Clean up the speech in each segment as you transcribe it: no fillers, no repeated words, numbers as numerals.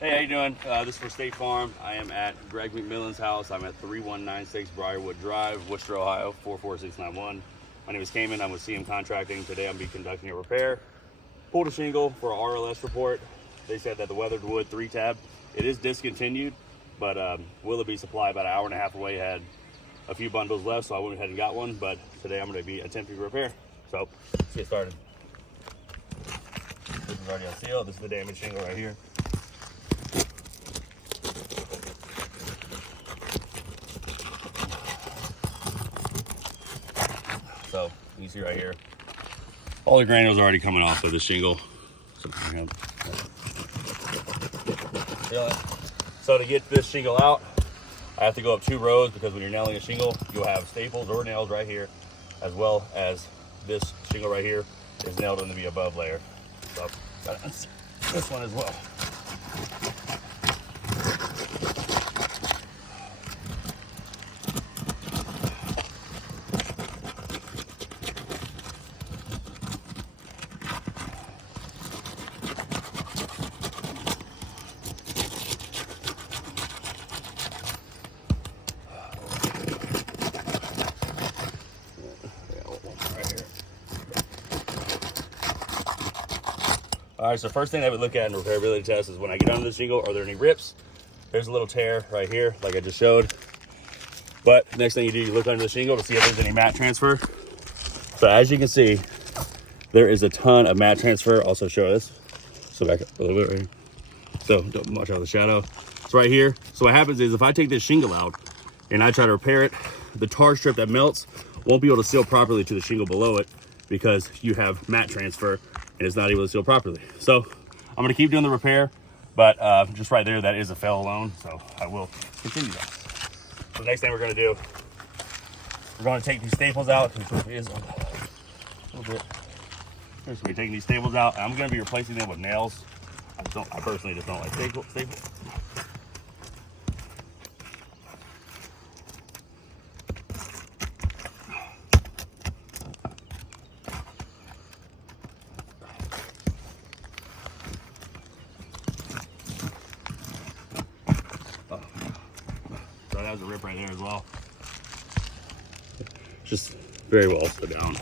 Hey, how you doing? This is for State Farm. I am at Greg McMillan's house. I'm at 3196 Briarwood Drive, Wooster, Ohio, 44691. My name is Cayman. I'm with CM Contracting. Today I'm be conducting a repair. Pulled a shingle for an RLS report. They said that the weathered wood 3-tab, it is discontinued, but Willoughby Supply about an hour and a half away had a few bundles left, so I went ahead and got one, but today I'm going to be attempting to repair. So let's get started. This is already on seal. This is the damaged shingle right here. So you see right here, all the granules are already coming off of the shingle. So to get this shingle out, I have to go up 2 rows because when you're nailing a shingle, you'll have staples or nails right here, as well as this shingle right here is nailed into the above layer. So this one as well. All right, so first thing I would look at in repairability test is when I get under the shingle, are there any rips? There's a little tear right here, like I just showed. But next thing you do, you look under the shingle to see if there's any mat transfer. So as you can see, there is a ton of mat transfer. Also show this. So back up a little bit right here. So don't watch out the shadow. It's right here. So what happens is if I take this shingle out and I try to repair it, the tar strip that melts won't be able to seal properly to the shingle below it because you have mat transfer and it's not able to seal properly. So I'm gonna keep doing the repair, but just right there, that is a fail alone. So I will continue that. So the next thing we're gonna do, we're gonna take these staples out, which is a little bit. So we're taking these staples out. I'm gonna be replacing them with nails. I personally just don't like staples. So that was a rip right there as well. Just very well slid down.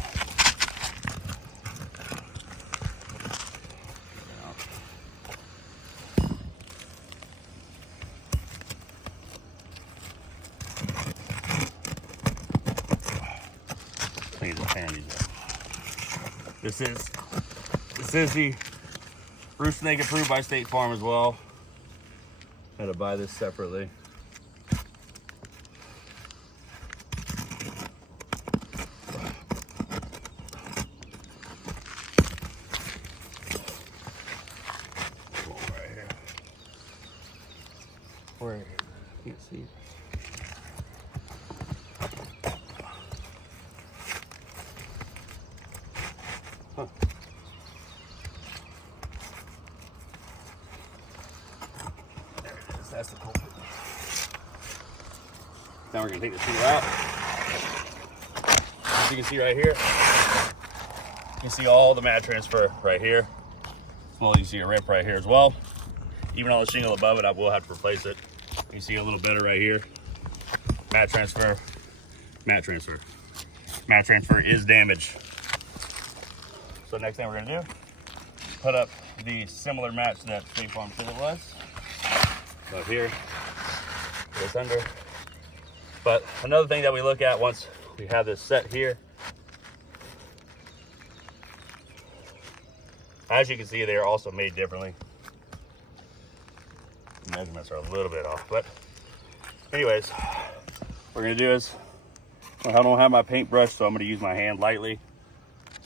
This is the roof snake approved by State Farm as well. Had to buy this separately. Right here. Where? Can't see. Huh. There it is. That's the culprit. Now we're gonna take the shingle out. As you can see right here, you can see all the mat transfer right here. Well, you see a rip right here as well. Even on the shingle above it, I will have to replace it. You see a little better right here. Mat transfer, mat transfer. Mat transfer is damaged. So next thing we're gonna do, put up the similar mats that State Farm said it was. Up here, this under. But another thing that we look at once we have this set here, as you can see, they are also made differently. The measurements are a little bit off, but anyways, what we're gonna do is, I don't have my paintbrush, so I'm gonna use my hand lightly.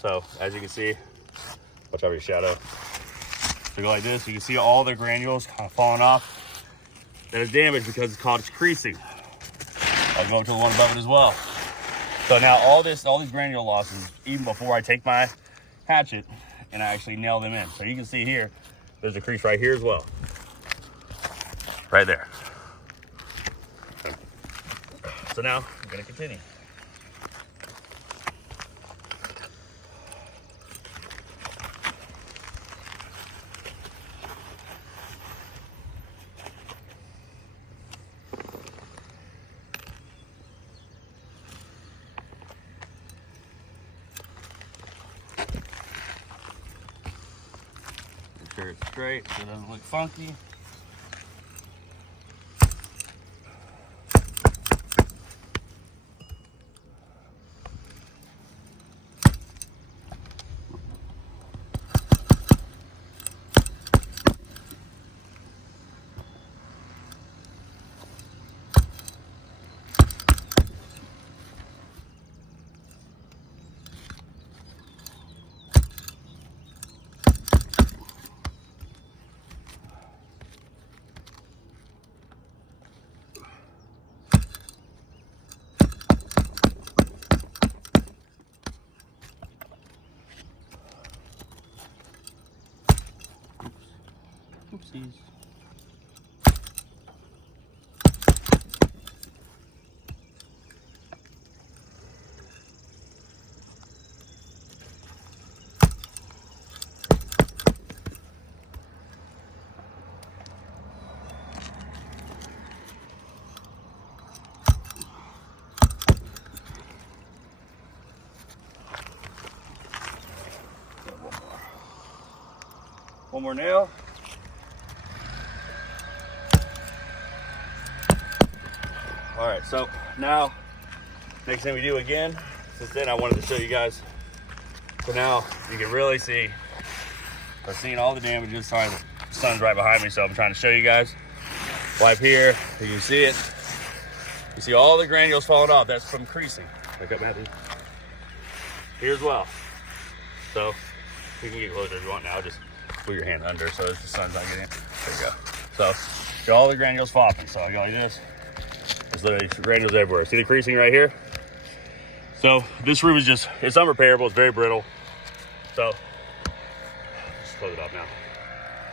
So as you can see, watch out for your shadow. So go like this, you can see all the granules kind of falling off. That is damaged because it's called creasing. I'll go up to the one above it as well. So now all these granule losses, even before I take my hatchet and I actually nail them in. So you can see here, there's a crease right here as well. Right there. So now I'm gonna continue. it's straight so it doesn't look funky. Oopsies. One more nail. All right, so now, next thing we do again, since then I wanted to show you guys. So now you can really see, I've seen all the damages. Sorry, the sun's right behind me, so I'm trying to show you guys. Wipe here, you can see it. You see all the granules falling off. That's from creasing. Look up, Matthew. Here as well. So you can get closer if you want now. Just put your hand under so the sun's not getting it. There you go. So got all the granules flopping. So I go like this. There's literally granules everywhere. See the creasing right here? So this roof is just, it's unrepairable. It's very brittle. So just close it off now.